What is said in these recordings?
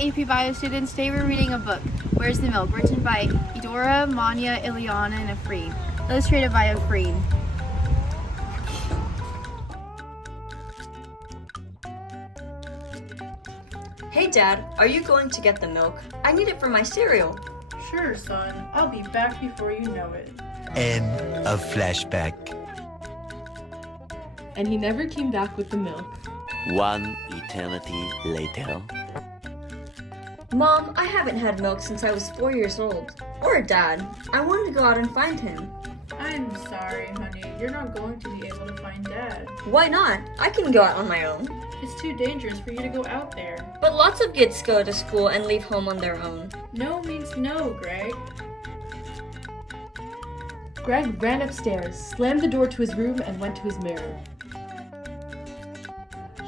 AP Bio students, today we're reading a book, Where's the Milk?, written by Eudora, Manya, Ileana, and Afreen, illustrated by Afreen. Hey Dad, are you going to get the milk? I need it for my cereal. Sure, son. I'll be back before you know it. End of flashback. And he never came back with the milk. One eternity later. Mom, I haven't had milk since I was 4 years old. Or Dad, I wanted to go out and find him. I'm sorry, honey. You're not going to be able to find Dad. Why not? I can go out on my own. It's too dangerous for you to go out there. But lots of kids go to school and leave home on their own. No means no, Greg. Greg ran upstairs, slammed the door to his room, and went to his mirror.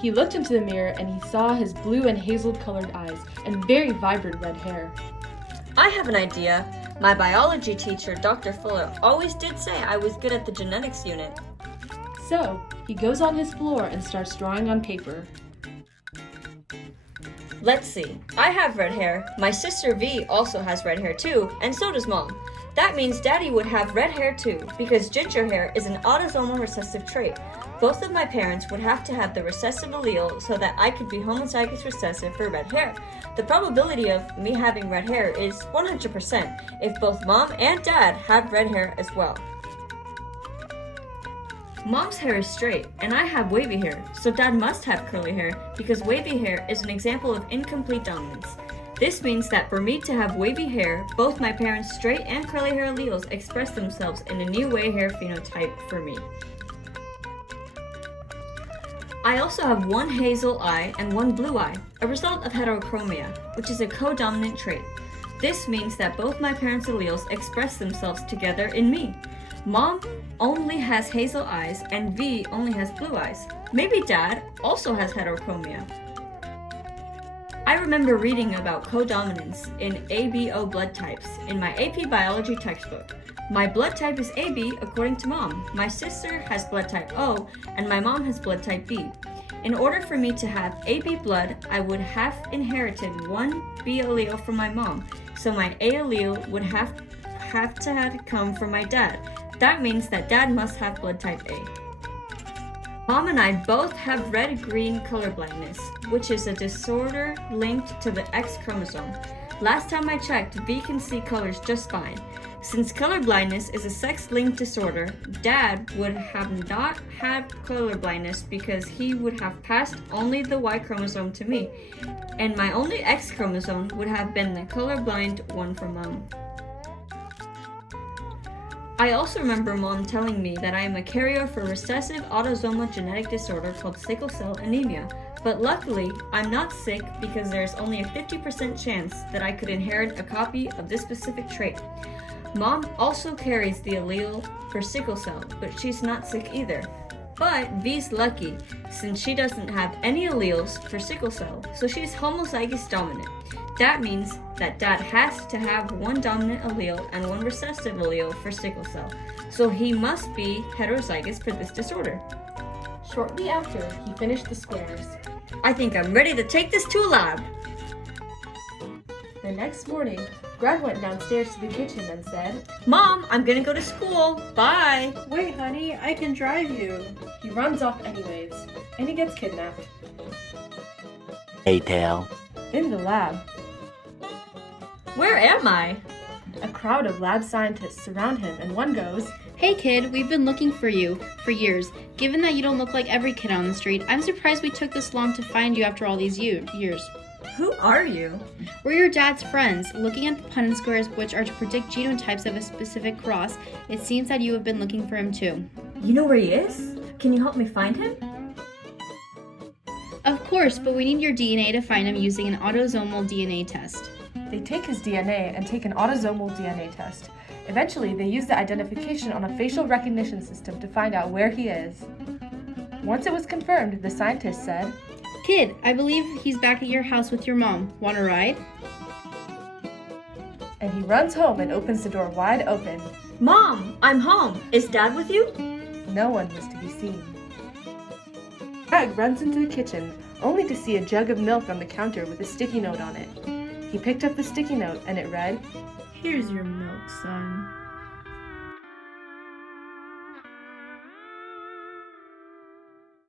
He looked into the mirror and he saw his blue and hazel-colored eyes and very vibrant red hair. I have an idea. My biology teacher, Dr. Fuller, always did say I was good at the genetics unit. So, he goes on his floor and starts drawing on paper. Let's see. I have red hair. My sister V also has red hair too, and so does Mom. That means Daddy would have red hair too, because ginger hair is an autosomal recessive trait. Both of my parents would have to have the recessive allele so that I could be homozygous recessive for red hair. The probability of me having red hair is 100% if both Mom and Dad have red hair as well. Mom's hair is straight, and I have wavy hair, so Dad must have curly hair because wavy hair is an example of incomplete dominance. This means that for me to have wavy hair, both my parents' straight and curly hair alleles express themselves in a new wavy hair phenotype for me. I also have one hazel eye and one blue eye, a result of heterochromia, which is a codominant trait. This means that both my parents' alleles express themselves together in me. Mom only has hazel eyes and V only has blue eyes. Maybe Dad also has heterochromia. I remember reading about codominance in ABO blood types in my AP biology textbook. My blood type is AB according to Mom. My sister has blood type O and my mom has blood type B. In order for me to have AB blood, I would have inherited one B allele from my mom, so my A allele would have to come from my dad. That means that Dad must have blood type A. Mom and I both have red-green color blindness, which is a disorder linked to the X chromosome. Last time I checked, V can see colors just fine. Since color blindness is a sex-linked disorder, Dad would have not had color blindness because he would have passed only the Y chromosome to me, and my only X chromosome would have been the colorblind one from Mom. I also remember Mom telling me that I am a carrier for a recessive autosomal genetic disorder called sickle cell anemia, but luckily I'm not sick because there is only a 50% chance that I could inherit a copy of this specific trait. Mom also carries the allele for sickle cell, but she's not sick either. But V's lucky, since she doesn't have any alleles for sickle cell, so she's homozygous dominant. That means that Dad has to have one dominant allele and one recessive allele for sickle cell, so he must be heterozygous for this disorder. Shortly after, he finished the squares. I think I'm ready to take this to a lab. The next morning, Greg went downstairs to the kitchen and said, Mom, I'm gonna go to school. Bye. Wait, honey. I can drive you. He runs off anyways, and he gets kidnapped. Later. In the lab, Where am I? a crowd of lab scientists surround him, and one goes, Hey kid, we've been looking for you for years. Given that you don't look like every kid on the street, I'm surprised we took this long to find you after all these years. Who are you? We're your dad's friends. Looking at the Punnett squares, which are to predict genotypes of a specific cross, it seems that you have been looking for him too. You know where he is? Can you help me find him? Of course, but we need your DNA to find him using an autosomal DNA test. They take his DNA and take an autosomal DNA test. Eventually, they use the identification on a facial recognition system to find out where he is. Once it was confirmed, the scientist said, Kid, I believe he's back at your house with your mom. Want a ride? and he runs home and opens the door wide open. Mom, I'm home. Is Dad with you? No one was to be seen. Greg runs into the kitchen, only to see a jug of milk on the counter with a sticky note on it. He picked up the sticky note and it read, Here's your milk, son.